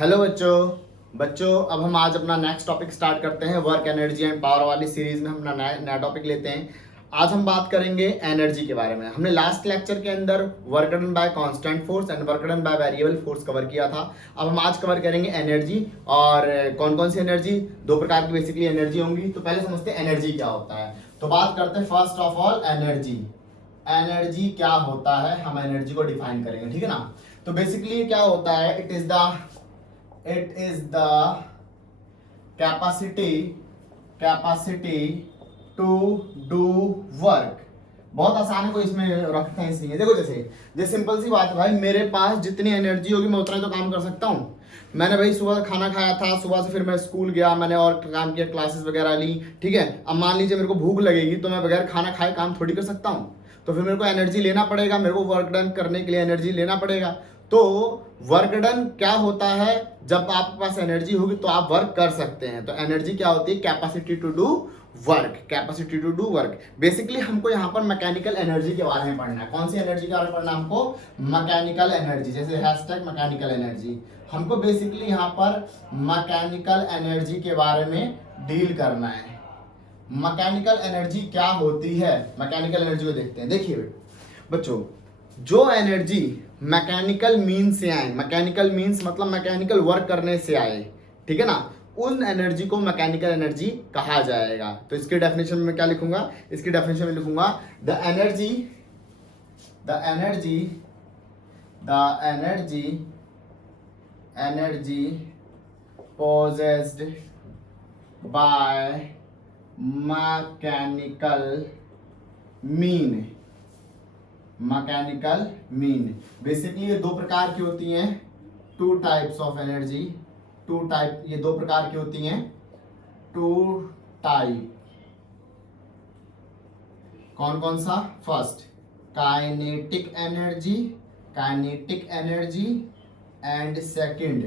Hello बच्चों बच्चों अब हम आज अपना नेक्स्ट टॉपिक स्टार्ट करते हैं। वर्क एनर्जी एंड पावर वाली सीरीज में हम अपना नया टॉपिक लेते हैं। आज हम बात करेंगे एनर्जी के बारे में। हमने लास्ट लेक्चर के अंदर work done by constant force and work done by variable force cover किया था। अब हम आज कवर करेंगे एनर्जी। और कौन कौन सी एनर्जी? दो प्रकार की बेसिकली एनर्जी होंगी। तो पहले समझते हैं एनर्जी क्या होता है। तो बात करते हैं first of all energy. Energy क्या होता है, हम एनर्जी को डिफाइन करेंगे, ठीक है ना। तो बेसिकली क्या होता है, it is the capacity to do work. बहुत आसान है, कोई इसमें रॉकेट साइंस नहीं है। देखो जैसे सिंपल सी बात है भाई, मेरे पास जितनी एनर्जी होगी मैं उतना ही तो काम कर सकता हूँ। मैंने भाई सुबह खाना खाया था, सुबह से फिर मैं स्कूल गया, मैंने और काम किया, क्लासेस वगैरह ली, ठीक है। अब मान लीजिए मेरे को भूख लगेगी तो मैं बगैर खाना खाए काम थोड़ी कर सकता हूँ। तो फिर मेरे को एनर्जी लेना पड़ेगा, मेरे को वर्क डन करने के लिए एनर्जी लेना पड़ेगा। तो वर्क डन क्या होता है, जब आपके पास एनर्जी होगी तो आप वर्क कर सकते हैं। तो एनर्जी क्या होती है? Capacity to do work. Capacity to do work. Basically हमको यहाँ पर मैकेनिकल एनर्जी के बारे में पढ़ना है। कौन सी एनर्जी के बारे में पढ़ना है हमको? Mechanical energy. जैसे हैशटैग मैकेनिकल एनर्जी, हमको बेसिकली यहाँ पर मैकेनिकल एनर्जी के बारे में डील करना है। मैकेनिकल एनर्जी क्या होती है, मैकेनिकल एनर्जी को देखते हैं। देखिए बच्चों, जो एनर्जी मैकेनिकल मीन से आए, मैकेनिकल मीन्स मतलब मैकेनिकल वर्क करने से आए, ठीक है ना, उन एनर्जी को मैकेनिकल एनर्जी कहा जाएगा। तो इसकी डेफिनेशन में क्या लिखूंगा? इसकी डेफिनेशन में लिखूंगा the energy possessed by mechanical mean. Basically ये दो प्रकार की होती हैं, टू टाइप्स ऑफ एनर्जी। ये दो प्रकार की होती हैं, टू टाइप। कौन कौन सा? First kinetic energy and second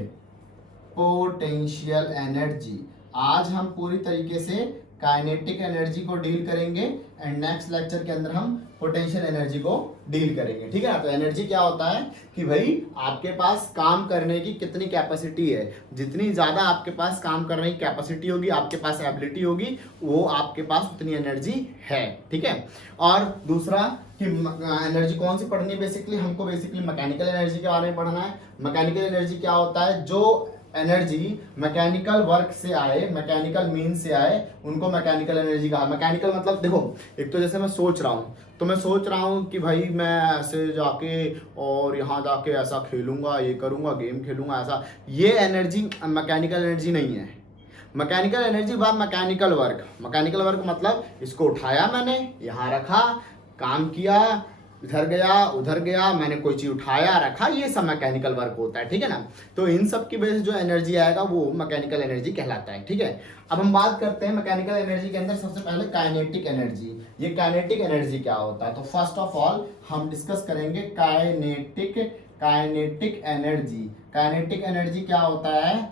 potential energy. आज हम पूरी तरीके से काइनेटिक एनर्जी को डील करेंगे एंड नेक्स्ट लेक्चर के अंदर हम पोटेंशियल एनर्जी को डील करेंगे, ठीक है ना। तो एनर्जी क्या होता है कि भाई आपके पास काम करने की कितनी कैपेसिटी है। जितनी ज्यादा आपके पास काम करने की कैपेसिटी होगी, आपके पास एबिलिटी होगी, वो आपके पास उतनी एनर्जी है, ठीक है। और दूसरा कि एनर्जी कौन सी पढ़नी है, बेसिकली हमको बेसिकली मैकेनिकल एनर्जी के बारे में पढ़ना है। मैकेनिकल एनर्जी क्या होता है? जो एनर्जी मैकेनिकल वर्क से आए, मैकेनिकल मीन से आए, उनको मैकेनिकल एनर्जी कहा। मैकेनिकल मतलब देखो, एक तो जैसे मैं सोच रहा हूँ, तो मैं सोच रहा हूँ कि भाई मैं ऐसे जाके और यहाँ जाके ऐसा खेलूंगा, ये करूंगा, गेम खेलूंगा, ऐसा, ये एनर्जी मैकेनिकल एनर्जी नहीं है। Mechanical energy by mechanical work. Mechanical work मतलब इसको उठाया मैंने, यहाँ रखा, काम किया, इधर गया उधर गया, मैंने कोई चीज उठाया रखा, ये सब मैकेनिकल वर्क होता है, ठीक है ना। तो इन सब की वजह से जो एनर्जी आएगा वो मैकेनिकल एनर्जी कहलाता है, ठीक है। अब हम बात करते हैं मैकेनिकल एनर्जी के अंदर सबसे पहले काइनेटिक एनर्जी। ये काइनेटिक एनर्जी क्या होता है? तो फर्स्ट ऑफ ऑल हम डिस्कस करेंगे काइनेटिक एनर्जी। काइनेटिक एनर्जी क्या होता है?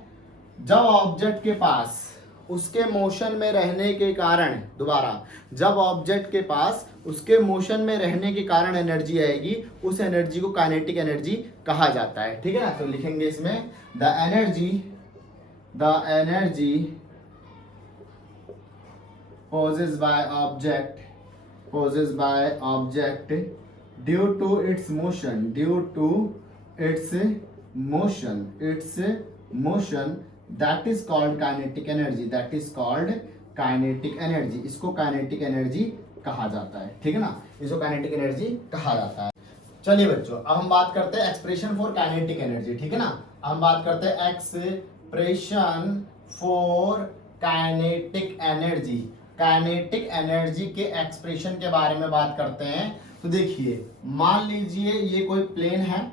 जब ऑब्जेक्ट के पास उसके मोशन में रहने के कारण, दोबारा, जब ऑब्जेक्ट के पास उसके मोशन में रहने के कारण एनर्जी आएगी, उस एनर्जी को काइनेटिक एनर्जी कहा जाता है, ठीक है ना। तो लिखेंगे इसमें the energy possessed by object due to its motion that is called kinetic energy। इसको काइनेटिक एनर्जी कहा जाता है, ठीक है ना। इसको काइनेटिक एनर्जी कहा जाता है। चलिए बच्चों, अब हम बात करते हैं एक्सप्रेशन फॉर काइनेटिक एनर्जी, ठीक है ना। हम बात करते हैं expression for kinetic energy. Kinetic energy के एक्सप्रेशन के बारे में बात करते हैं। तो देखिए, मान लीजिए ये कोई प्लेन है,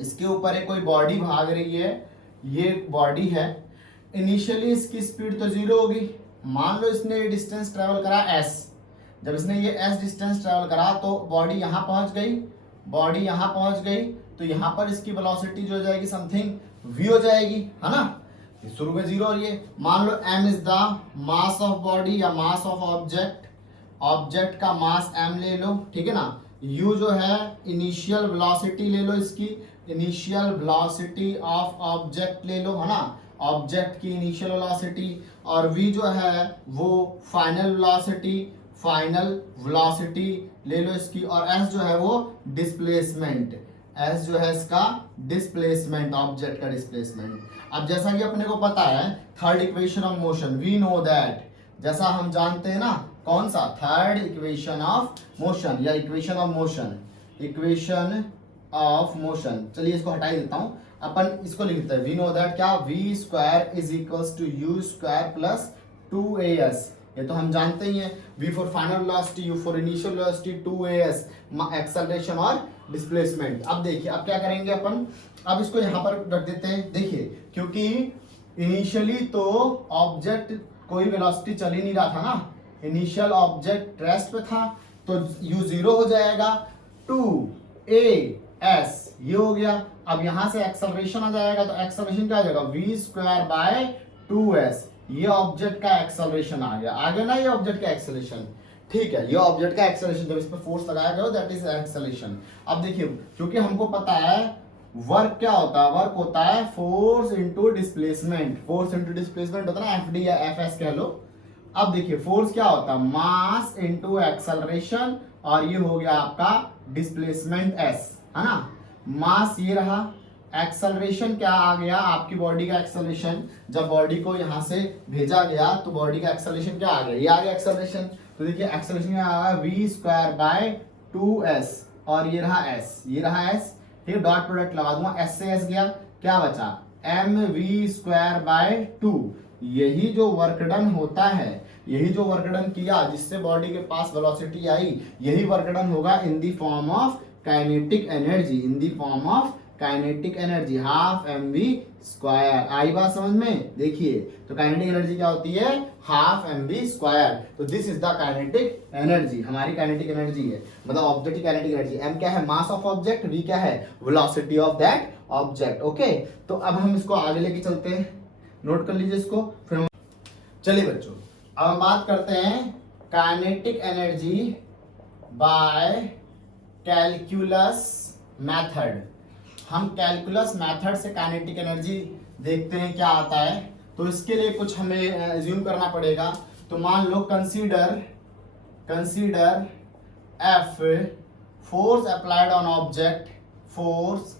इसके ऊपर एक कोई बॉडी भाग रही है, ये बॉडी है। इनिशियली इसकी स्पीड तो 0 होगी। मान लो इसने ये डिस्टेंस ट्रेवल करा s। जब इसने ये s डिस्टेंस ट्रेवल करा तो बॉडी यहाँ पहुंच गई, तो यहाँ पर इसकी वेलोसिटी जो हो जाएगी समथिंग v हो जाएगी, है ना। शुरू में 0 और ये मान लो m is the mass of body या मास ऑफ ऑब्जेक्ट का मास m ले लो, ठीक है ना। u जो है इनिशियल वेलोसिटी ले लो इसकी, इनिशियल वेलोसिटी ऑफ ऑब्जेक्ट ले लो, है ना, ऑब्जेक्ट की इनिशियल वेलोसिटी, और v जो है वो फाइनल वेलोसिटी ले लो इसकी, और s जो है वो डिस्प्लेसमेंट, s जो है इसका डिस्प्लेसमेंट, ऑब्जेक्ट का डिस्प्लेसमेंट। अब जैसा कि अपने को पता है third equation of motion, we know that, जैसा हम जानते हैं ना, कौन सा, थर्ड इक्वेशन ऑफ मोशन या equation of motion, equation of motion. चलिए इसको हटा ही देता हूं, अपन इसको लिखते हैं, वी नो दैट क्या, v square is equals to u square plus 2as, ये तो हम जानते ही हैं, v for final velocity, u for initial velocity, 2as acceleration और डिस्प्लेसमेंट। अब देखिए अब क्या करेंगे अपन, अब इसको यहाँ पर रख देते हैं। देखिए क्योंकि इनिशियली तो ऑब्जेक्ट कोई वेलोसिटी चल ही नहीं रहा था ना, इनिशियल ऑब्जेक्ट रेस्ट पे था, तो u 0 हो जाएगा, 2as ये हो गया। अब यहां से एक्सेलरेशन आ जाएगा, तो एक्सेलरेशन क्या आ जाएगा, v स्क्वायर बाय 2s, ये ऑब्जेक्ट का एक्सेलरेशन आ गया ना, ये ऑब्जेक्ट का एक्सेलरेशन, ठीक है, ये ऑब्जेक्ट का एक्सेलरेशन, जब इस पर फोर्स लगाया गया दैट इज एक्सेलरेशन। अब देखिए क्योंकि हमको पता है वर्क क्या होता है, वर्क होता है force into displacement, force into displacement होता है ना, एफडी या एफएस कह लो। अब देखिए फोर्स क्या होता है, मास इनटू एक्सेलरेशन, और ये हो गया आपका डिस्प्लेसमेंट एस, है ना, मास ये रहा, एक्सेलरेशन क्या आ गया, आपकी बॉडी का एक्सेलरेशन, जब बॉडी को यहां से भेजा गया तो बॉडी का एक्सेलरेशन क्या आ गया, ये आ गया एक्सेलरेशन। तो देखिए एक्सेलरेशन क्या आ गया, v स्क्वायर बाय 2s, और ये रहा s, ये रहा s, ठीक है, डॉट प्रोडक्ट लगा दूंगा, s से s गया, क्या बचा, mv स्क्वायर बाय 2। यही जो वर्क डन होता है, यही जो वर्क डन किया जिससे बॉडी के पास वेलोसिटी आई, यही वर्क डन होगा in the form of kinetic energy, in the form of kinetic energy, half mv square. आई बात समझ में, देखिए तो काइनेटिक एनर्जी क्या होती है, हाफ mv स्क्वायर। तो this is the kinetic energy, हमारी काइनेटिक एनर्जी है, मतलब ऑब्जेक्ट की काइनेटिक एनर्जी। m क्या है, मास ऑफ ऑब्जेक्ट, v क्या है, velocity of that object. Okay, तो अब हम इसको आगे लेके चलते हैं, नोट कर लीजिए इसको, फिर चलिए बच्चों अब हम बात करते हैं kinetic energy by calculus method. हम कैलकुलस मेथड से काइनेटिक एनर्जी देखते हैं क्या आता है। तो इसके लिए कुछ हमें एज्यूम करना पड़ेगा। तो मान low consider F, force applied on object, force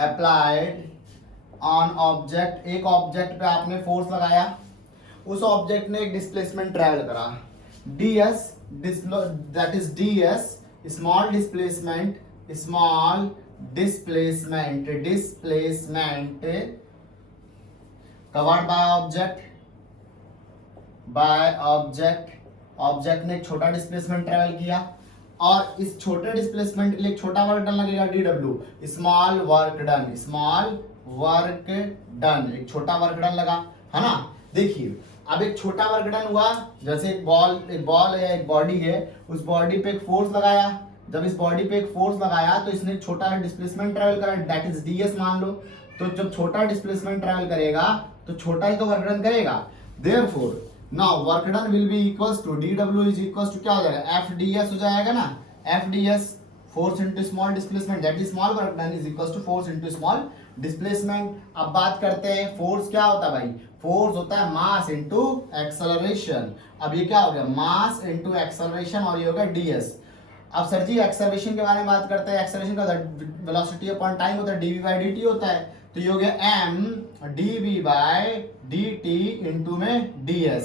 applied on object, एक ऑब्जेक्ट पे आपने फोर्स लगाया, उस ऑब्जेक्ट ने एक डिस्प्लेसमेंट ट्रैवल करा, ds, that is ds, small displacement covered by object ने एक छोटा डिस्प्लेसमेंट ट्रेवल किया, और इस छोटे डिस्प्लेसमेंट के लिए एक छोटा वर्क डन लगेगा, dw, स्मॉल वर्क डन, एक छोटा वर्क डन लगा, है ना। देखिए अब एक छोटा वर्क डन हुआ, जैसे एक बॉल है, एक बॉडी है, उस बॉडी पे एक फोर्स लगाया, जब इस बॉडी पे एक फोर्स लगाया तो इसने छोटा डिस्प्लेसमेंट ट्रैवल करा, दैट इज ds मान लो। तो जब छोटा डिस्प्लेसमेंट ट्रैवल करेगा तो छोटा ही तो वर्क डन करेगा, therefore now work done will be equals to dw is equals to क्या हो जाएगा, fds हो जाएगा ना, fds force into small displacement, that is small work done is equals to force into small displacement. अब बात करते हैं फोर्स क्या होता है भाई, फोर्स होता है मास इनटू एक्सेलरेशन। अब ये क्या हो गया, मास इनटू एक्सेलरेशन, और ये हो गया ds। अब सर जी एक्सेलरेशन के बारे में बात करते हैं, एक्सेलरेशन का वेलोसिटी अपॉन टाइम होता है, dv बाय dt होता है, तो ये हो गया m dv by dt into में ds।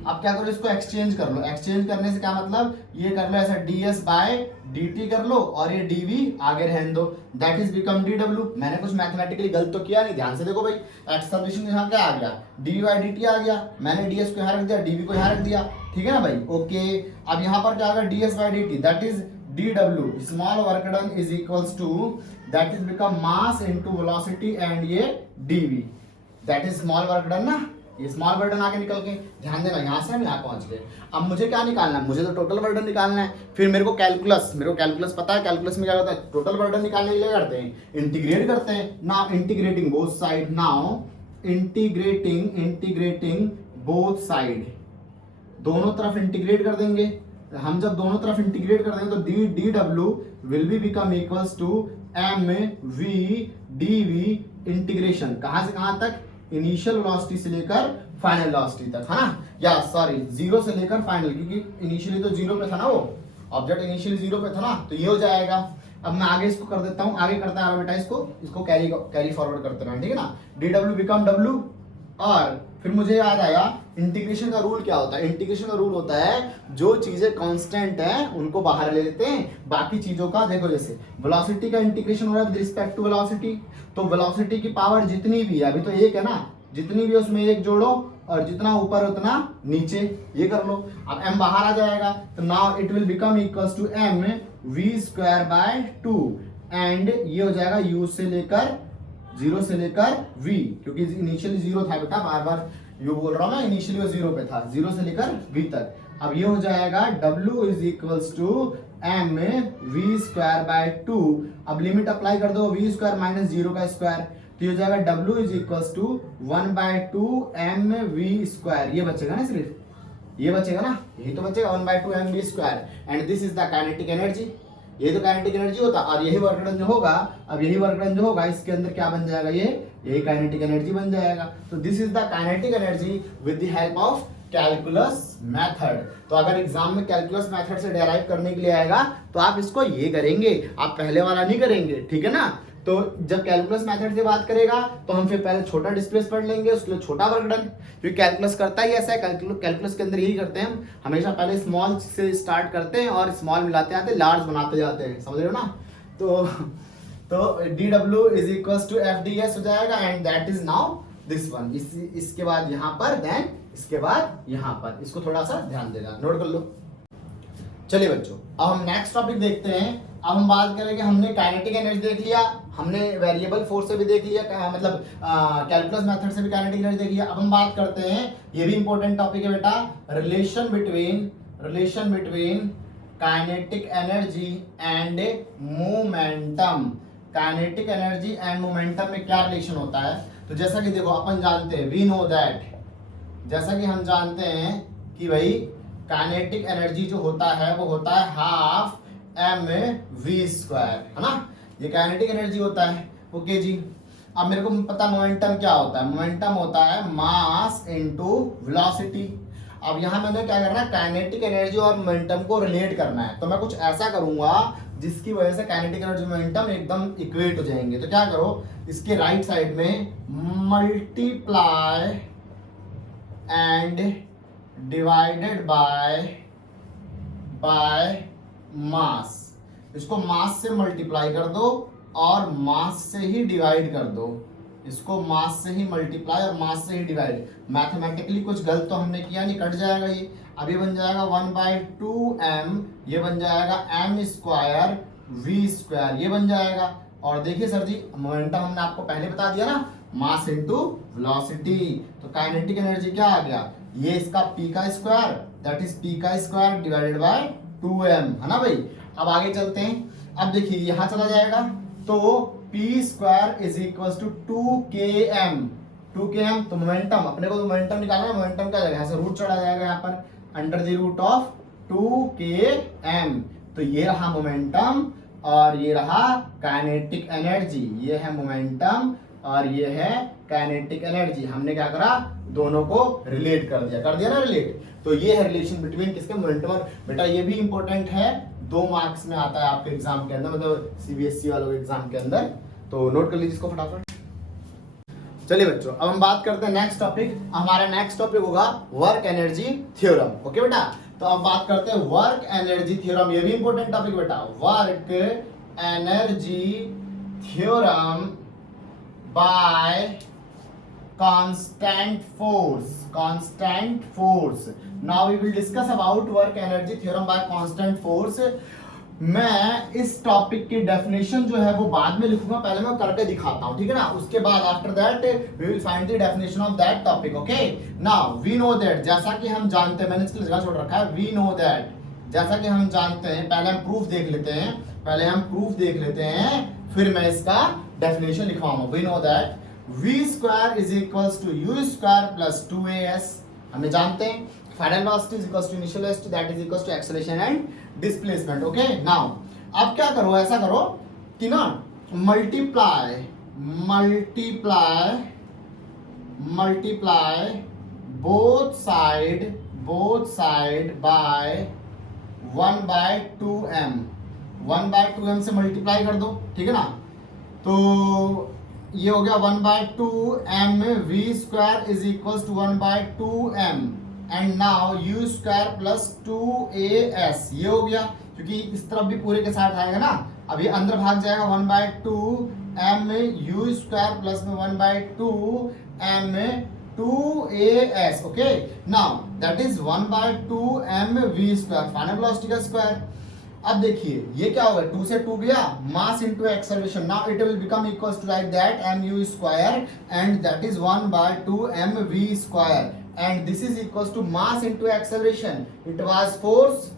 अब क्या करो, इसको एक्सचेंज कर लो, एक्सचेंज करने से क्या मतलब, ये कर लो ऐसा ds बाय dt कर लो, और ये dv आगे रहने दो, दैट इज बिकम dw। मैंने कुछ मैथमेटिकली गलत तो किया नहीं, ध्यान से देखो भाई, एक्सेलरेशन यहाँ क्या आ गया, dv बाय dt आ गया, मैंने ds को यहाँ रख दिया, dv को यहाँ रख दिया, ठीक है ना भाई, ओके। अब यहाँ पर क्या आ गया, ds by dt, that is dw, small work done is equals to, that is become mass into velocity, and ये dv, that is small work done ना, ये स्मॉल वर्क डन आके निकल के, ध्यान देना, यहाँ से हम यहाँ पहुंच गए। अब मुझे क्या निकालना है, मुझे तो टोटल वर्क डन निकालना है, फिर मेरे को कैलकुलस पता है, कैलकुलस में क्या होता है, टोटल वर्क डन निकालने के लिए करते हैं, इंटीग्रेट करते हैं, now integrating both side, now integrating both side, दोनों तरफ इंटीग्रेट कर देंगे। हम जब दोनों तरफ इंटीग्रेट कर देंगे तो dw will be become equals to M V D V integration, कहां से कहां तक, इनिशियल वेलोसिटी से लेकर फाइनल वेलोसिटी तक, है ना, या सॉरी जीरो से लेकर फाइनल, क्योंकि इनिशियली तो जीरो पे था ना, वो ऑब्जेक्ट इनिशियली जीरो पे था ना, तो ये हो जाएगा। अब मैं आगे इसको कर देता हूं, आगे करता है बेटा, इसको कैरी फॉरवर्ड करते रहना, ठीक है ना, डी डब्ल्यू बिकम डब्ल्यू, और फिर मुझे याद आया इंटीग्रेशन का रूल क्या होता है। इंटीग्रेशन का रूल होता है जो चीजें कांस्टेंट हैं उनको बाहर ले लेते हैं, बाकी चीजों का, देखो जैसे वेलोसिटी का इंटीग्रेशन हो रहा है विद रिस्पेक्ट टू वेलोसिटी, तो वेलोसिटी की पावर जितनी भी है, अभी तो एक है ना, जितनी भी उसमें एक जोड़ो और जितना ऊपर उतना नीचे, ये कर लो। अब m बाहर आ जाएगा, तो now it will become equals to m v square by 2, and ये हो जाएगा u से लेकर, जीरो से लेकर v, क्योंकि इनिशियली जीरो था बेटा, बार बार यू बोल रहा हूं मैं, इनिशियली वो जीरो पे था, जीरो से लेकर v तक। अब ये हो जाएगा w is equals to m v square by 2, अब लिमिट अप्लाई कर दो, v स्क्वायर माइनस जीरो का स्क्वायर, तो ये हो जाएगा w is equals to 1/2 m v square, ये बचेगा ना, सिर्फ ये बचेगा ना, यही तो बचेगा 1/2 m v square, and this is the kinetic energy, ये तो काइनेटिक एनर्जी होता, और यही वर्क डन जो होगा, अब यही वर्क डन जो होगा इसके अंदर क्या बन जाएगा, यही काइनेटिक एनर्जी बन जाएगा। तो this is the kinetic energy with the help of calculus method. तो अगर एग्जाम में कैलकुलस मेथड से डेराइव करने के लिए आएगा तो आप इसको ये करेंगे, आप पहले वाला नहीं करेंगे, ठीक है ना। तो जब कैलकुलस मेथड से बात करेगा तो हम फिर पहले छोटा डिस्प्लेस पढ़ लेंगे, उसके लिए छोटा वर्क डन, क्योंकि कैलकुलस करता ही ऐसा है, कैलकुलस के अंदर यही करते हैं हम, हमेशा पहले स्मॉल से स्टार्ट करते हैं और स्मॉल मिलाते आते हैं, लार्ज बनाते जाते हैं, समझ रहे हो ना। तो D W is equal to F D S हो जाएगा, and that is now this one, इसके बाद यहाँ पर, देन इसके बाद यहाँ पर, इसको थोड़ा सा ध्यान देना, नोट कर लो। चलिए बच्चों, अब हम नेक्स्ट टॉपिक देखते हैं। अब हम बात करेंगे, हमने काइनेटिक एनर्जी देख लिया, हमने वेरिएबल फोर्स से भी देख लिया, मतलब कैलकुलस मेथड से भी काइनेटिक एनर्जी देख लिया। अब हम बात करते हैं, ये भी इंपॉर्टेंट टॉपिक है बेटा, relation between kinetic energy and momentum. Kinetic energy and momentum में क्या रिलेशन होता है, तो जैसा कि देखो अपन जानते हैं, वी नो दैट, जैसा कि हम जानते हैं कि भाई काइनेटिक एनर्जी जो होता है वो होता है हाफ m v स्क्वायर, है ना, ये काइनेटिक एनर्जी होता है, ओके जी। अब मेरे को पता मोमेंटम क्या होता है, मोमेंटम होता है मास इनटू वेलोसिटी। अब यहाँ मैंने क्या करना है, काइनेटिक एनर्जी और मोमेंटम को रिलेट करना है, तो मैं कुछ ऐसा करूंगा जिसकी वजह से काइनेटिक एनर्जी मोमेंटम एकदम इक्वेट हो जाएंगे। तो क्या करो, इसके राइट साइड में multiply and divided by mass, इसको मास से मल्टीप्लाई कर दो और मास से ही डिवाइड कर दो, इसको मास से ही मल्टीप्लाई और मास से ही डिवाइड। मैथमेटिकली कुछ गलत तो हमने किया नहीं, कट जाएगा ये। अब ये बन जाएगा 1/2 m, ये बन जाएगा m स्क्वायर v स्क्वायर, ये बन जाएगा। और देखिए सर जी, मोमेंटम हमने आपको पहले बता दिया ना, मास इनटू वेलोसिटी, तो काइनेटिक एनर्जी क्या आ गया, ये इसका p का स्क्वायर, दैट इज p का स्क्वायर डिवाइडेड बाय 2m, है ना भाई। अब आगे चलते हैं, अब देखिए यहाँ चला जाएगा, तो p square is equal to 2km, तो मोमेंटम, अपने को तो मोमेंटम निकालना है, मोमेंटम का जगह से रूट चढ़ा जाएगा यहाँ पर, under the root of 2km, तो ये रहा मोमेंटम और ये रहा काइनेटिक एनर्जी, ये है मोमेंटम और ये है काइनेटिक एनर्जी। हमने क्या करा, दोनों को रिलेट कर दिया ना रिलेट। तो ये है रिलेशन बिटवीन किसके, मोमेंटम और, बेटा ये भी इंपॉर्टेंट है, 2 मार्क्स में आता है आपके एग्जाम के अंदर, मतलब सीबीएसई वालों के एग्जाम के अंदर, तो नोट कर लीजिए इसको फटाफट। चलिए बच्चों, अब हम बात करते हैं नेक्स्ट टॉपिक। हमारा नेक्स्ट टॉपिक होगा वर्क एनर्जी थ्योरम, ओके बेटा। तो अब बात करते हैं वर्क एनर्जी थ्योरम, ये भी इंपॉर्टेंट टॉपिक बेटा, work energy theorem by constant force. Now we will discuss about work energy theorem by constant force. मैं इस टॉपिक की डेफिनेशन जो है वो बाद में लिखूंगा, पहले मैं करके दिखाता हूं, ठीक है ना। उसके बाद after that we will find the definition of that topic, okay. Now we know that, जैसा कि हम जानते हैं, मैंने इसकी जगह छोड़ रखा है, वी नो दैट, जैसा कि हम जानते हैं, पहले हम प्रूफ देख लेते हैं, फिर मैं इसका डेफिनेशन लिखवाऊंगा। We know that v square is equals to u square plus 2as, हमें जानते हैं final velocity is equals to initial velocity, that is equals to acceleration and displacement, okay. Now अब क्या करो, ऐसा करो कि ना multiply both side by 1/2m, 1/2m से मल्टीप्लाई कर दो, ठीक है ना। तो ये हो गया 1/2m v square is equal to 1/2m and now u square plus 2as, ये हो गया, क्योंकि इस तरफ भी पूरे के साथ आएगा ना। अब ये अंदर भाग जाएगा 1/2m u स्क्वायर प्लस में 1/2m 2as, okay. Now that is 1/2m v square, final velocity का स्क्वायर। अब देखिए ये क्या होगा, 2 से 2 गया, mass into acceleration, now it will become equals to like that mu square and that is 1/2m v square and this is equals to mass into acceleration, it was force,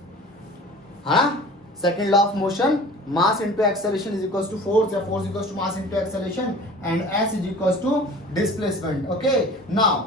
हाँ, second law of motion, mass into acceleration is equals to force या force equals to mass into acceleration and s is equals to displacement, okay. Now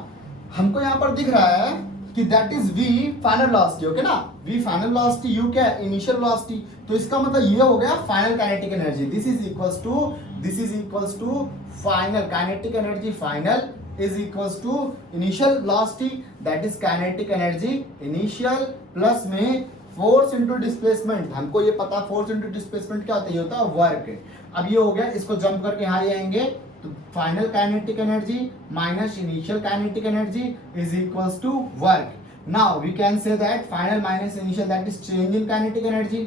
हमको यहाँ पर दिख रहा है कि that is v final velocity, okay ना, v final velocity, u क्या है, इनिशियल वेलोसिटी। तो इसका मतलब ये हो गया final kinetic energy, this is equals to final kinetic energy, final is equals to initial velocity, that is kinetic energy initial plus में फोर्स इंटू डिस्प्लेसमेंट। हमको ये पता फोर्स इंटू डिस्प्लेसमेंट क्या होता है, ये होता है वर्क। अब ये हो गया, इसको जंप करके यहाँ ले आएंगे तो final kinetic energy minus initial kinetic energy is equals to work. Now we can say that final minus initial that is change in kinetic energy,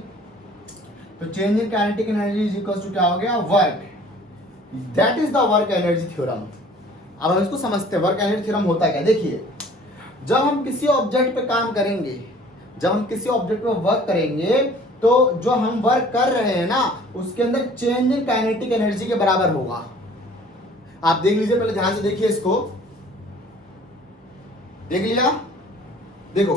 तो change in kinetic energy is equals to क्या हो गया, work. That is the work energy theorem. अब हम इसको समझते हैं work energy theorem होता है क्या। देखिए जब हम किसी ऑब्जेक्ट पे काम करेंगे, जब हम किसी ऑब्जेक्ट पे वर्क करेंगे तो जो हम वर्क कर रहे हैं ना उसके अंदर चेंज इन काइनेटिक एनर्जी के बराबर होगा। आप देख लीजिए, पहले ध्यान से देखिए, इसको देख लिया। देखो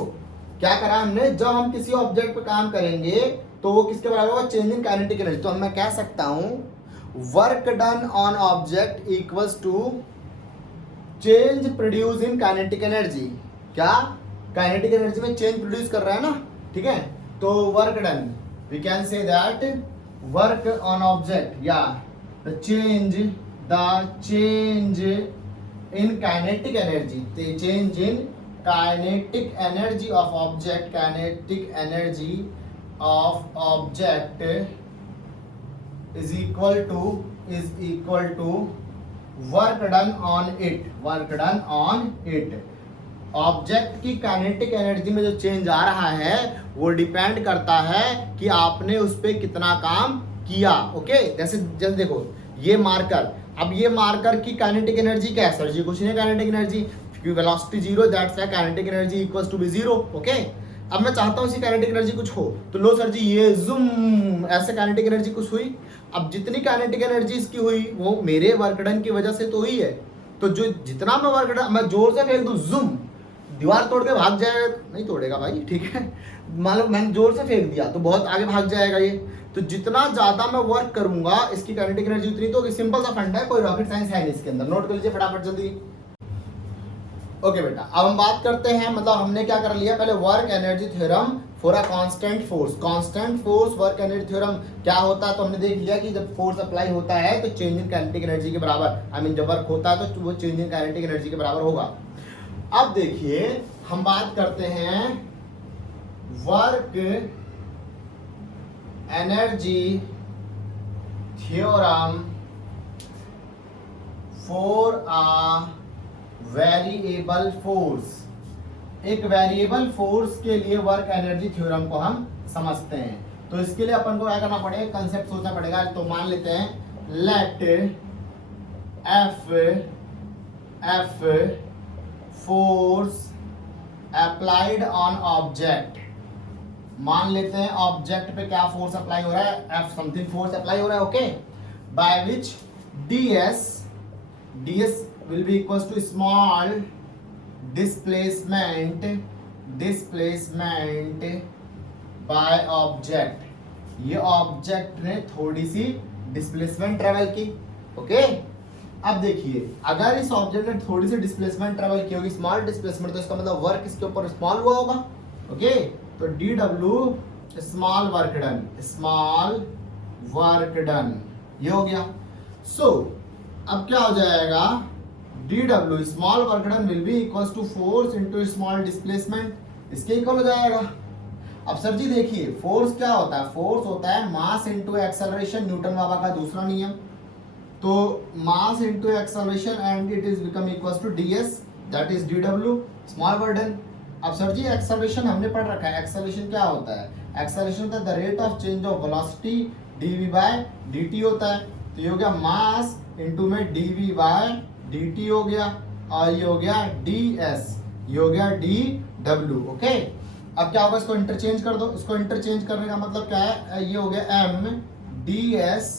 क्या करा हमने, जब हम किसी ऑब्जेक्ट पे काम करेंगे तो वो किसके बराबर होगा, चेंज इन काइनेटिक एनर्जी। तो मैं कह सकता हूं work done on object equals to change produce in kinetic energy. क्या काइनेटिक एनर्जी में चेंज प्रोड्यूस कर रहा है ना, ठीक है। तो work done, we can say that work on object या the change in kinetic energy, change in kinetic energy of object, kinetic energy of object is equal to work done on it. Object की kinetic energy में जो change आ रहा है वो depend करता है कि आपने उस पर कितना काम किया, ओके। जैसे देखो ये मार्कर, अब ये मार्कर की काइनेटिक एनर्जी क्या है सर जी, कुछ नहीं काइनेटिक एनर्जी, क्योंकि velocity 0 that's why kinetic energy equals to be 0, okay. अब मैं चाहता हूँ इसी काइनेटिक एनर्जी कुछ हो, तो लो सर जी ये जूम ऐसे काइनेटिक एनर्जी कुछ हुई। अब जितनी काइनेटिक एनर्जी इसकी हुई वो मेरे वर्क डन की वजह से तो हुई है। तो जो जितना मैं वर्क डन, मैं जोर से फेंक दूं जूम, दीवार तोड़ के भाग जाए, नहीं तोड़ेगा भाई, ठीक है। मतलब मैंने जोर से फेंक दिया तो बहुत आगे भाग जाएगा ये। तो जितना ज्यादा मैं वर्क करूंगा इसकी काइनेटिक एनर्जी उतनी तो होगी। सिंपल सा फंडा है, कोई रॉकेट साइंस है नहीं इसके अंदर। नोट कर लीजिए फटाफट जल्दी। ओके बेटा, अब हम बात करते हैं, मतलब हमने क्या कर लिया, पहले work energy theorem for a constant force. Constant force work energy theorem क्या होता है, तो हमने देख लिया कि जब फोर्स अप्लाई होता है तो चेंज इन काइनेटिक एनर्जी के बराबर, आई मीन जब वर्क होता है तो वो चेंज इन काइनेटिक एनर्जी के बराबर होगा। अब देखिए हम बात करते हैं work energy theorem for a variable force. एक वेरिएबल फोर्स के लिए वर्क एनर्जी थ्योरम को हम समझते हैं। तो इसके लिए अपन को क्या करना पड़ेगा, कंसेप्ट सोचना पड़ेगा। तो मान लेते हैं let F force applied on object. मान लेते हैं ऑब्जेक्ट पे क्या फोर्स अप्लाई हो रहा है, एफ समथिंग फोर्स अप्लाई हो रहा है, okay. By which ds will be equals to small displacement by object। ये ऑब्जेक्ट ने थोड़ी सी डिस्प्लेसमेंट ट्रेवल की, ओके। अब देखिए अगर इस ऑब्जेक्ट ने थोड़ी सी डिस्प्लेसमेंट ट्रेवल की होगी, स्मॉल डिस्प्लेसमेंट, तो इसका मतलब वर्क इसके ऊपर स्मॉल हुआ होगा, ओके। तो dw स्मॉल वर्क डन ये हो गया। सो अब क्या हो जाएगा, dw small work done will be equals to force into small displacement, इसके इक्वल हो जाएगा। अब सर जी देखिए फोर्स क्या होता है, फोर्स होता है मास इनटू एक्सेलरेशन, न्यूटन बाबा का दूसरा नियम। तो mass into acceleration and it is become equals to ds, that is dw small work done. अब सर जी एक्सेलरेशन हमने पढ़ रखा है, एक्सेलरेशन क्या होता है, एक्सेलरेशन होता है the rate of change of velocity dv by dt होता है। तो ये हो गया मास इनटू में dv बाय dt हो गया, और ये हो गया ds, ये हो गया dw। ओके, अब क्या होगा, इसको इंटरचेंज कर दो। इसको इंटरचेंज करने का मतलब क्या है, ये हो गया m ds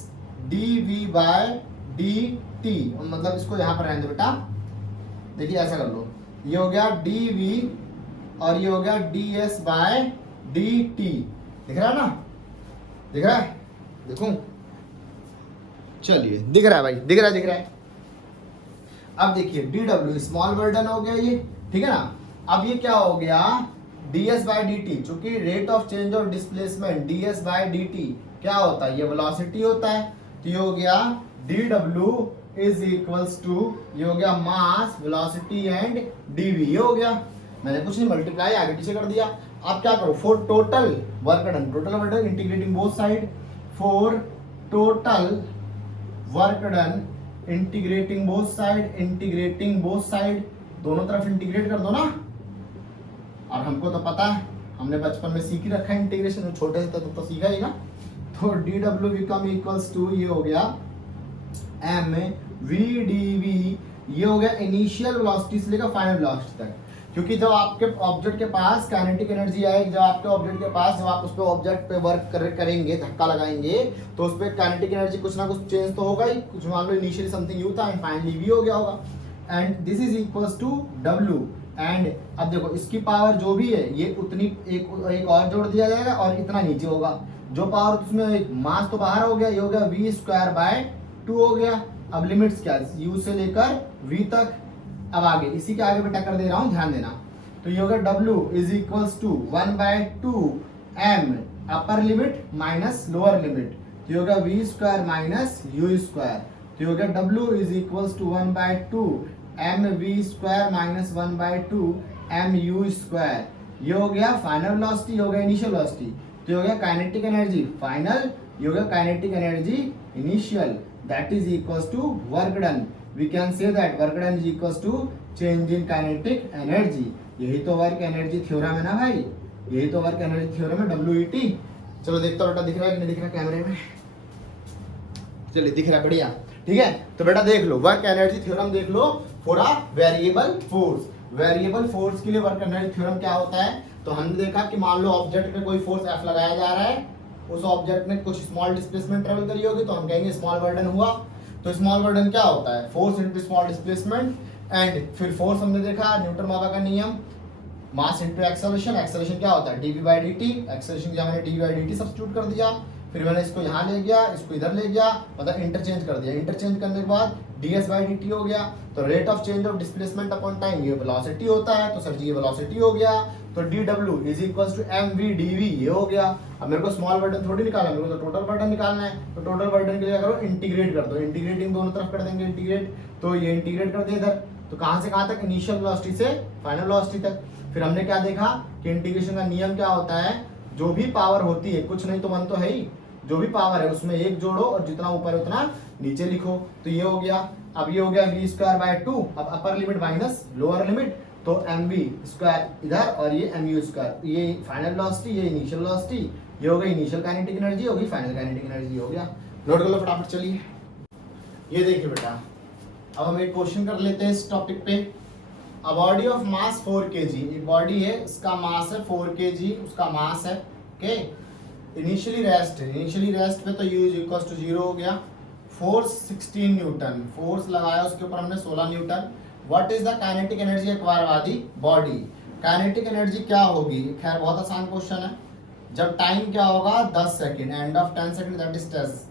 dv by dt, मतलब इसको यहाँ पर रहने दो बेटा। देखिए ऐसा कर लो, ये हो गया dv और ये हो गया ds बाय dt। दिख रहा है ना, दिख रहा है, देखूं, चलिए दिख रहा है भाई, दिख रहा है। अब देखिए dw स्मॉल वर्क डन हो गया ये, ठीक है ना। अब ये क्या हो गया, ds बाय dt, चूंकि rate of change of displacement ds by dt क्या होता है, ये वेलोसिटी होता है। तो ये हो गया dw इज इक्वल्स टू, ये हो गया मास वेलोसिटी एंड dv, ये हो गया। मैंने कुछ नहीं, मल्टीप्लाई आगे पीछे कर दिया। अब क्या करो, for total work done, total work done integrating both side, for total work done integrating both side, integrating both side, दोनों तरफ इंटीग्रेट कर दो ना। और हमको तो पता है, हमने बचपन में सीख ही रखा है इंटीग्रेशन, छोटे से तो सीखा ही ना। तो dw बिकम इक्वल्स टू, ये हो गया m v dv, ये हो गया इनिशियल वेलोसिटी से लेकर फाइनल वेलोसिटी तक। क्योंकि जब आपके ऑब्जेक्ट के पास काइनेटिक एनर्जी आएगी, जब आपके ऑब्जेक्ट के पास, जब आप उस पे ऑब्जेक्ट पे वर्क करेंगे, धक्का लगाएंगे, तो उस पे काइनेटिक एनर्जी कुछ ना कुछ चेंज तो होगा ही। कुछ मान लो इनिशियली समथिंग यू था एंड फाइनली वी हो गया होगा। And this is equals to w। And अब देखो इसकी पावर जो भी है, ये उतनी एक और जोड़ दिया जाएगा और इतना नीचे होगा। जो पावर उसमें एक मास तो बाहर हो गया, ये हो गया v स्क्वायर बाय 2 हो गया। अब लिमिट्स क्या है, u से लेकर v तक। अब आगे इसी के आगे मैं टक्कर दे रहा हूं, ध्यान देना। तो ये होगा w is equals to 1/2 m upper limit minus lower limit, तो ये होगा v square minus u square. तो ये होगा w is equals to 1/2 m v square minus 1/2 m u square. ये हो गया फाइनल वेलोसिटी, हो गया इनिशियल वेलोसिटी। तो ये हो गया काइनेटिक एनर्जी फाइनल, ये हो गया kinetic energy initial, that is equals to work done. We can say that work done is equals to change in kinetic energy। यही तो वर्क एनर्जी थ्योरम है ना भाई, यही तो वर्क एनर्जी थ्योरम है WET। चलो देखता बेटा दिख रहा है कि नहीं दिख रहा कैमरे में, चलिए दिख रहा है, बढ़िया, ठीक है। तो बेटा देख लो वर्क एनर्जी थ्योरम देख लो for a variable force. Variable force के लिए वर्क एनर्जी थ्योरम क्या होता है, तो हमने देखा कि मान लो ऑब्जेक्ट पे कोई फोर्स F लगाया जा रहा है, उस ऑब्जेक्ट ने कुछ स्मॉल डिस्प्लेसमेंट ट्रेवल करी होगी, तो हम कहेंगे स्मॉल वर्क डन हुआ। तो स्मॉल वर्क डन क्या होता है, force into small displacement. And फिर फोर्स हमने देखा न्यूटन बाबा का नियम, मास इनटू एक्सेलरेशन। एक्सेलरेशन क्या होता है, dv बाय dt। एक्सेलरेशन की जगह मैंने dv बाय dt सब्स्टिट्यूट कर दिया, फिर मैंने इसको यहाँ ले गया, इसको इधर ले गया, मतलब इंटरचेंज कर दिया। इंटरचेंज करने के बाद ds बाय dt हो गया। तो rate of change of displacement upon time, ये वेलोसिटी होता है, तो सर जी ये वेलोसिटी हो गया। तो dw is equals to mv dv, ये हो गया। अब मेरे को स्मॉल वर्क डन थोड़ी निकालना है, मेरे को तो टोटल वर्क डन निकालना है। तो टोटल वर्क डन के लिए करो, इंटीग्रेट कर दो। इंटीग्रेटिंग दोनों तरफ कर देंगे इंटीग्रेट, तो ये इंटीग्रेट कर दिया इधर। तो कहां से कहां तक, इनिशियल वेलोसिटी से फाइनल वेलोसिटी तक। फिर हमने क्या देखा कि इंटीग्रेशन का नियम क्या होता है, जो भी पावर होती है, कुछ नहीं तो 1 तो है ही, जो भी पावर है उसमें 1 जोड़ो और जितना ऊपर उतना नीचे लिखो। तो ये हो गया। अब ये हो गया v स्क्वायर बाय 2, अब अपर लिमिट माइनस लोअर लिमिट, तो mv स्क्वायर इधर और ये mu स्क्वायर, ये फाइनल वेलोसिटी, ये इनिशियल वेलोसिटी, ये हो गई इनिशियल काइनेटिक एनर्जी, होगी फाइनल काइनेटिक एनर्जी, हो गया। नोट कर लो फटाफट। चलिए ये देखिए बेटा, अब हम एक क्वेश्चन कर लेते हैं इस टॉपिक पे। A body of mass 4 kg, एक बॉडी है, उसका मास है 4 kg, उसका मास है, ओके। इनिशियली रेस्ट है, इनिशियली रेस्ट पे तो u इज इक्वल टू 0 हो गया। फोर्स 16 न्यूटन, फोर्स लगाया उसके ऊपर हमने 16 Newton. What is the kinetic energy acquired by the body. Kinetic energy क्या होगी, खैर बहुत आसान क्वेश्चन है। जब टाइम क्या होगा 10 second, end of 10 second that is 10।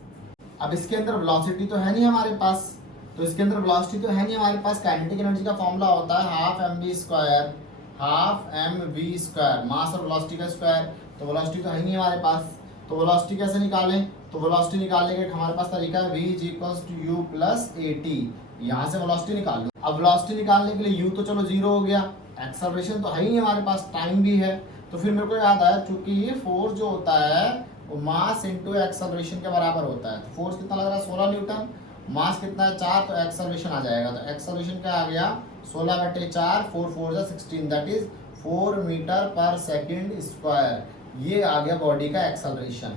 अब इसके अंदर वेलोसिटी तो है नहीं हमारे पास, तो इसके अंदर वेलोसिटी तो है नहीं हमारे पास। काइनेटिक एनर्जी का फॉर्मूला होता है half mv square, half mv square, mass और वेलोसिटी का स्क्वायर। तो वेलोसिटी तो है नहीं हमारे पास, तो वेलोसिटी कैसे निकालें, तो वेलोसिटी निकालने का हमारे पास तरीका है v is equals to u plus A T. यहाँ से वेलोसिटी निकाल लो। अब वेलोसिटी निकालने के लिए u तो चलो 0 हो गया, एक्सेलरेशन तो है ही हमारे पास, टाइम भी है। तो फिर मेरे को याद आया, चूंकि ये फोर्स जो होता है वो मास इंटू एक्सेलरेशन के बराबर होता है। तो फोर्स कितना लग रहा है 16 न्यूटन, मास कितना है 4, तो एक्सेलरेशन आ जाएगा। तो एक्सेलरेशन क्या आ गया 16/4, 4 4 जा 16, दैट इज 4 मीटर पर सेकेंड स्क्वायर। ये आ गया बॉडी का एक्सेलरेशन।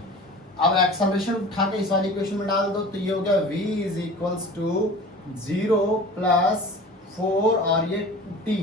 अब एक्सेलरेशन उठा के इस वाली इक्वेशन में डाल दो, तो ये हो गया v is equals to 0 plus 4 और ये t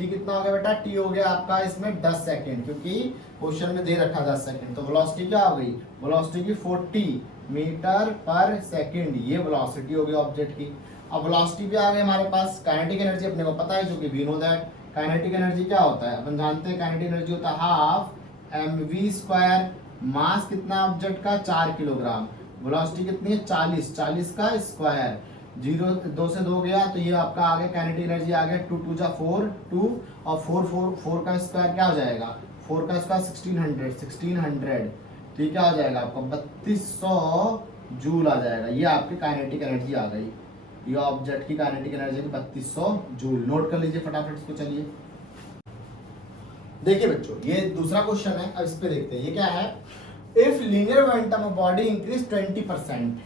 कितना हो गया बेटा, t हो गया आपका इसमें 10 सेकेंड, क्योंकि क्वेश्चन में दे रखा 10 सेकेंड। तो वेलोसिटी क्या हो गई, वेलोसिटी की 40 मीटर पर सेकेंड, ये वेलोसिटी हो गई ऑब्जेक्ट की। अब वेलोसिटी भी आ गई हमारे पास। काइनेटिक एनर्जी अपने को पता है, जो कि we know that kinetic energy क्या होता है, अपन जानते हैं काइनेटिक एनर्जी होता है हाफ mv स्क्वायर। मास कितना ऑब्जेक्ट का 4 किलोग्राम, वेलोसिटी कितनी है 40 का स्क्वायर, 0 2 से 2 गया तो ये आपका आ गया काइनेटिक एनर्जी आ गया 2 2 जा 4 2 और 4 का स्क्वायर क्या हो जाएगा, 4 का स्क्वायर 1600 तो ये क्या हो जाएगा आपका 3200 जूल आ जाएगा। ये आपकी काइनेटिक एनर्जी आ गई, ये ऑब्जेक्ट की काइनेटिक एनर्जी 3200 जूल। नोट कर लीजिए फटाफट इसको। चलिए देखिए बच्चों, ये दूसरा क्वेश्चन है, अब इस पे देखते हैं ये क्या है। If linear momentum of body increase 20%,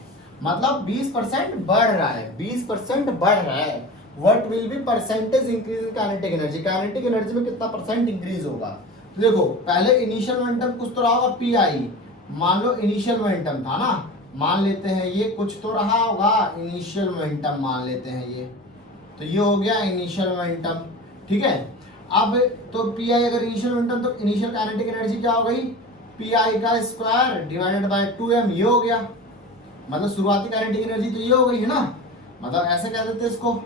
मतलब 20% बढ़ रहा है, 20% बढ़ रहा है, what will be percentage increase in kinetic energy, kinetic energy में कितना परसेंट इंक्रीज होगा। तो देखो पहले इनिशियल मोमेंटम कुछ तो रहा होगा पी, मान लो इनिशियल मोमेंटम था ना, मान लेते हैं ये कुछ तो रहा होगा इनिशियल मोमेंटम, मान लेते हैं ये, तो ये हो गया इनिशियल मोमेंटम, ठीक है। अब तो पी आई अगर इनिशियल मोमेंटम, तो इनिशियल काइनेटिक एनर्जी क्या हो गई, पी आई का स्क्वायर डिवाइडेड बाय 2m, ये हो गया, मतलब शुरुआती काइनेटिक एनर्जी तो ये हो गई है ना, मतलब ऐसे कह देते इसको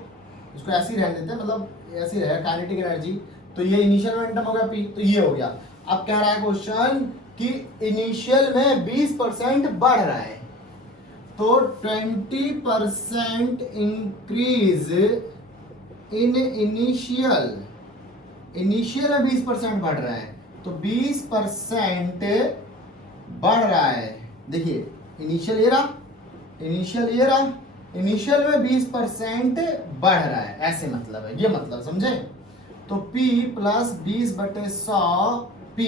ऐसे ही रहने देते, मतलब ऐसे ही रहे काइनेटिक एनर्जी। तो ये इनिशियल मोमेंटम हो गया p, तो ये हो गया। अब कह रहा है क्वेश्चन कि इनिशियल में 20% बढ़ रहा है, तो 20% इंक्रीज इन इनिशियल में 20% बढ़ रहा है, तो 20% बढ़ रहा है। देखिए इनिशियल ये रहा, इनिशियल में 20% बढ़ रहा है, ऐसे मतलब है, ये मतलब समझे। तो P प्लस 20/100 P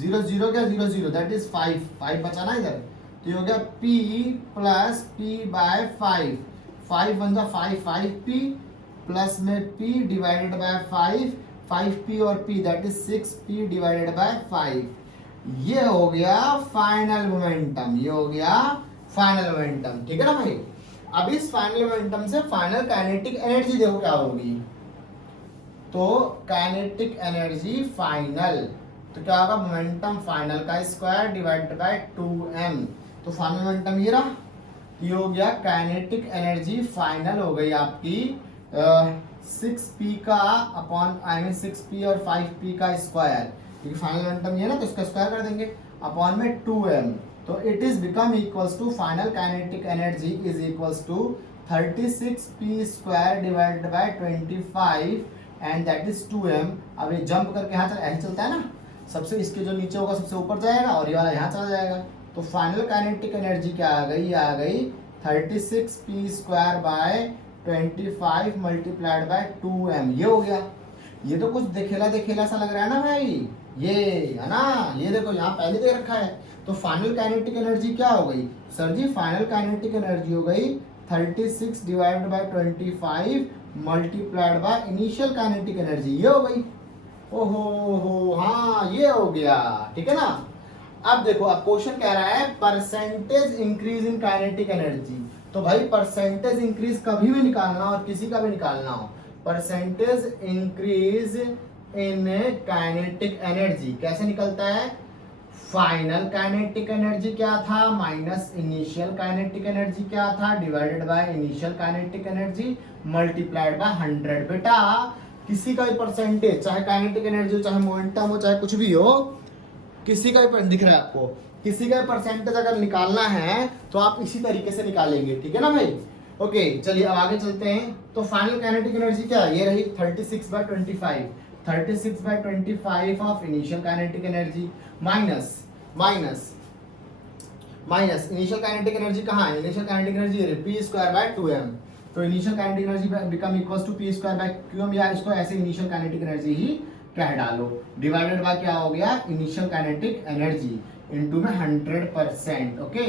0 0 क्या 0 0 दैट इज 5 बचा ना इधर, तो ये हो गया P प्लस P/5, 5 1 जा 5p प्लस में P डिवाइडेड बाय 5p और P that is 6p divided by 5। ये हो गया फाइनल मोमेंटम, ये हो गया फाइनल मोमेंटम, ठीक है ना भाई। अब इस फाइनल मोमेंटम से फाइनल काइनेटिक एनर्जी देखो क्या होगी, तो काइनेटिक एनर्जी फाइनल, तो क्या होगा मोमेंटम फाइनल का स्क्वायर डिवाइडेड बाय 2m, तो फाइनल मोमेंटम ये रहा, ये हो गया काइनेटिक एनर्जी फाइनल हो गई आपकी 6p का अपॉन 6p और 5p का स्क्वायर, क्योंकि फाइनल मोमेंटम ये ना, तो इसका स्क्वायर कर देंगे अपॉन में 2m, तो it is become equals to final kinetic energy is equals to 36p square divided by 25 and that is 2m। अब ये जंप करके यहाँ ऐसे चलता है ना, सबसे इसके जो नीचे होगा सबसे ऊपर जाएगा और ये वाला यहाँ चला जाएगा, तो फाइनल काइनेटिक एनर्जी क्या आ गई, आ गई 36p square by 25 multiplied by 2m, ये हो गया। ये तो कुछ देखेला सा लग रहा है ना भाई, ये है ना, ये देखो यहाँ पहले दे रखा है। तो फाइनल काइनेटिक एनर्जी क्या हो गई सर जी, फाइनल काइनेटिक एनर्जी हो गई 36 divided by 25 multiplied by initial kinetic energy, ये हो गई। ओहो हाँ ये हो गया, ठीक है ना। अब देखो, अब क्वेश्चन कह रहा है परसेंटेज इंक्रीज इन काइनेटिक एनर्जी, तो भाई परसेंटेज इंक्रीज कभी भी निकालना हो और किसी का भी निकालना हो, परसेंटेज इंक्रीज इन काइनेटिक एनर्जी कैसे निकलता है, फाइनल काइनेटिक एनर्जी क्या था माइनस इनिशियल काइनेटिक एनर्जी क्या था divided by initial kinetic energy multiplied by 100। बेटा किसी का भी परसेंटेज, चाहे काइनेटिक एनर्जी हो, चाहे मोमेंटम हो, चाहे कुछ भी हो, किसी का भी दिख रहा है आपको, किसी का परसेंटेज अगर निकालना है तो आप इसी तरीके से निकालेंगे, ठीक है ना भाई। ओके चलिए अब आगे चलते हैं। तो फाइनल काइनेटिक एनर्जी क्या है, ये रही 36/25 of initial kinetic energy minus minus initial kinetic energy कहाँ है, initial kinetic energy P square by 2m, तो initial kinetic energy become equals to P square by Q M, या इसको ऐसे इनिशियल काइनेटिक एनर्जी ही कह डालो, डिवाइडेड बाय क्या हो गया इनिशियल काइनेटिक एनर्जी इनटू में 100%। ओके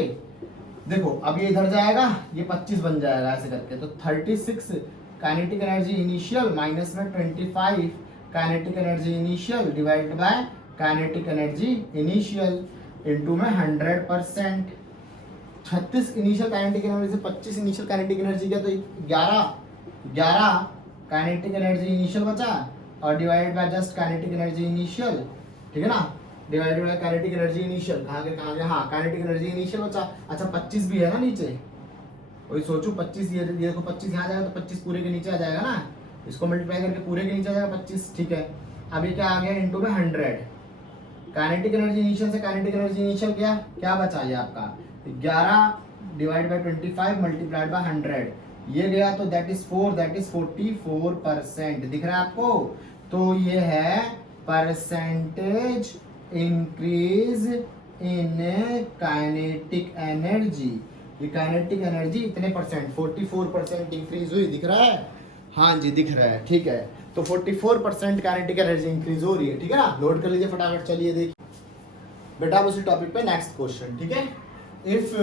देखो अब ये इधर जाएगा, ये 25 बन जाएगा ऐसे करके, तो 36 काइनेटिक एनर्जी इनिशियल माइनस में 25 kinetic energy initial divided by kinetic energy initial into में 100%। 36 इनिशियल काइनेटिक एनर्जी से 25 इनिशियल काइनेटिक एनर्जी गया, तो 11 काइनेटिक एनर्जी इनिशियल बचा, और divided by just kinetic energy initial, ठीक है ना, divided by kinetic energy initial, कहाँ गया, हाँ काइनेटिक एनर्जी इनिशियल बचा। अच्छा 25 भी है ना नीचे, वही सोचो 25, ये देखो 25 यहाँ जाएगा तो 25 पूरे के नीचे आ जाएगा ना, इसको मल्टीप्लाई करके पूरे के नीचे आ जाएगा 25, ठीक है। अभी क्या आ गया इनटू में 100, काइनेटिक एनर्जी इनिशियल से काइनेटिक एनर्जी इनिशियल क्या बचा ये आपका 11 डिवाइड बाय 25 मल्टीप्लाइड बाय 100, ये गया तो दैट इज 4, दैट इज 44%, दिख रहा है आपको, तो ये है परसेंटेज इंक्रीज इन काइनेटिक एनर्जी, ये काइनेटिक एनर्जी इतने परसेंट 44% इंक्रीज हुई, दिख रहा है, हाँ जी दिख रहा है, ठीक है, तो 44% काइनेटिक एनर्जी इंक्रीज हो रही है, ठीक है ना, नोट कर लीजिए फटाफट। चलिए देखिए बेटा उसी टॉपिक पे नेक्स्ट क्वेश्चन, ठीक है। If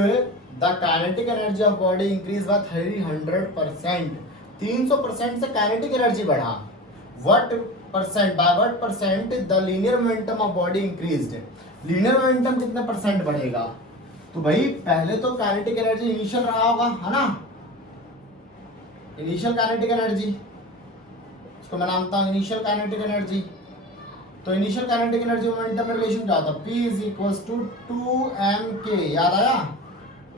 the kinetic energy of body increase by 300%, 300% से काइनेटिक एनर्जी बढ़ा, what percent by what percent the linear momentum of body increased, linear momentum कितने परसेंट बढ़ेगा, तो भाई पहले तो काइनेटिक एनर्जी इनिशियल रहा होगा, है ना, इनिशियल काइनेटिक एनर्जी, इसको मैं नामता हूं इनिशियल काइनेटिक एनर्जी, तो इनिशियल काइनेटिक एनर्जी मोमेंटम में रिलेशन क्या होता है, P is equals to 2mk, याद आया,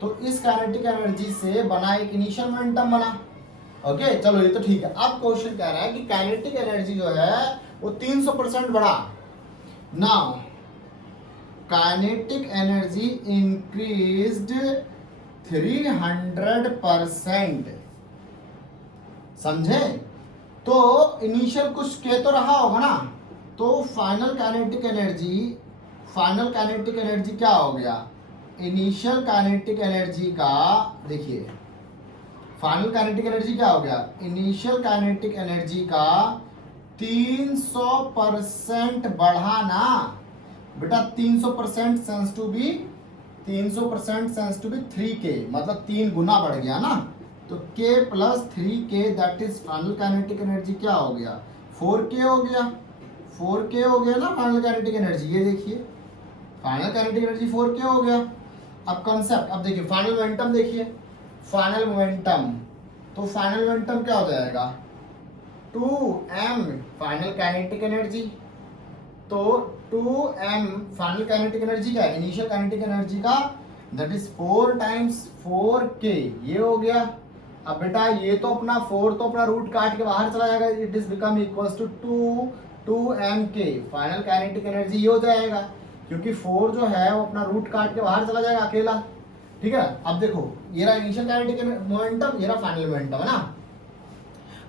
तो इस काइनेटिक एनर्जी से बना एक इनिशियल मोमेंटम बना, ओके चलो ये तो ठीक है। अब क्वेश्चन कह रहा है कि काइनेटिक एनर्जी जो है वो 300% बढ़ा, नाउ काइनेटिक एनर्जी इंक्रीज्ड 300%, समझे, तो इनिशियल कुछ के तो रहा होगा ना, तो फाइनल काइनेटिक एनर्जी क्या हो गया, इनिशियल काइनेटिक एनर्जी का, देखिए फाइनल काइनेटिक एनर्जी क्या हो गया, इनिशियल काइनेटिक एनर्जी का 300% बढ़ाना बेटा, 300% सेंस टू बी 3k, मतलब 3 गुना बढ़ गया ना, तो k plus 3k that is final kinetic energy क्या हो गया 4k हो गया, 4k हो गया ना फाइनल काइनेटिक एनर्जी, ये देखिए फाइनल काइनेटिक एनर्जी 4k हो गया। अब कंसेप्ट, अब देखिए फाइनल मोमेंटम, देखिए फाइनल मोमेंटम, तो फाइनल मोमेंटम क्या हो जाएगा 2m फाइनल काइनेटिक एनर्जी, तो 2m फाइनल काइनेटिक एनर्जी क्या है, इनिशियल काइनेटिक एनर्जी का, दैट इज 4 टाइम्स 4k, ये हो गया। अब बेटा ये तो अपना 4 तो अपना रूट काट के बाहर चला जाएगा, it is become equals to 2mk final kinetic energy ये हो जाएगा, क्योंकि 4 जो है वो अपना रूट काट के बाहर चला जाएगा अकेला, ठीक है। अब देखो ये रहा इनिशियल काइनेटिक मोमेंटम, ये रहा फाइनल मोमेंटम, है ना।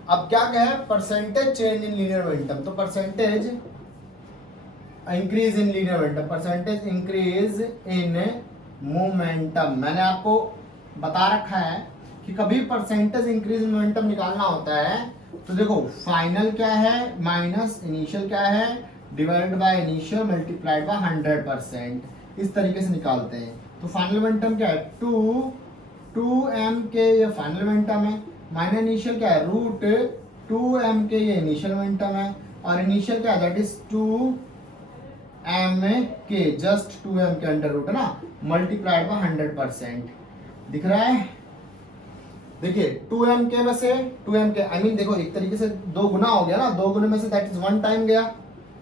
अब क्या कहे percentage change in linear momentum, तो percentage increase in linear momentum, percentage increase in momentum, मैंने आपको बता रखा है कि कभी परसेंटेज इंक्रीज इन मोमेंटम निकालना होता है तो देखो फाइनल क्या है माइनस इनिशियल क्या है divided by initial multiplied by 100%, इस तरीके से निकालते हैं। तो फाइनल मोमेंटम क्या है 2m के, ये फाइनल मोमेंटम है, माइनस इनिशियल क्या है रूट 2m के, ये इनिशियल मोमेंटम है, और इनिशियल क्या है दैट इज 2m के, जस्ट 2m के अंडर रूट है ना, मल्टीप्लाइड बाय 100%, दिख रहा है। देखिए 2m के में से 2m के आई मीन देखो एक तरीके से 2 गुना हो गया ना, 2 गुने में से दैट इज 1 टाइम गया,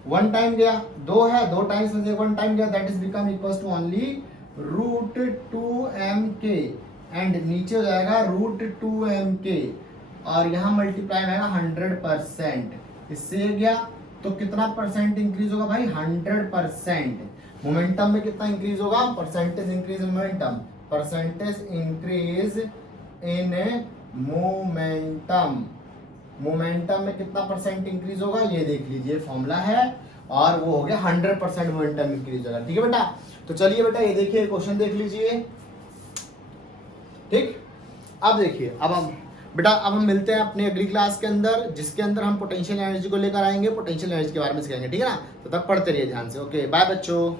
1 टाइम गया, 2 है 2 टाइम्स में से 1 टाइम गया, that is become equals to only root 2m के, एंड नीचे हो जाएगा रूट 2m के, और यहाँ मल्टीप्लाई आएगा 100%, इससे गया तो कितना परसेंट इंक्रीज होगा भाई 100%। मोमेंटम में कितना इंक्रीज होगा, percentage increase in momentum, percentage increase in momentum, momentum में कितना परसेंट इंक्रीज होगा ये देख लीजिए फॉर्मूला है, और वो हो गया 100% मोमेंटम इंक्रीज होगा, ठीक है बेटा। तो चलिए बेटा ये देखिए क्वेश्चन देख लीजिए, ठीक, अब देखिए, अब हम बेटा अब हम मिलते हैं अपनी अगली क्लास के अंदर, जिसके अंदर हम पोटेंशियल एनर्जी को लेकर आएंगे, पोटेंशियल एनर्जी के बारे में सिखाएंगे, ठीक है ना। तो तब पढ़ते रहिए ध्यान से। ओके बाय बच्चों।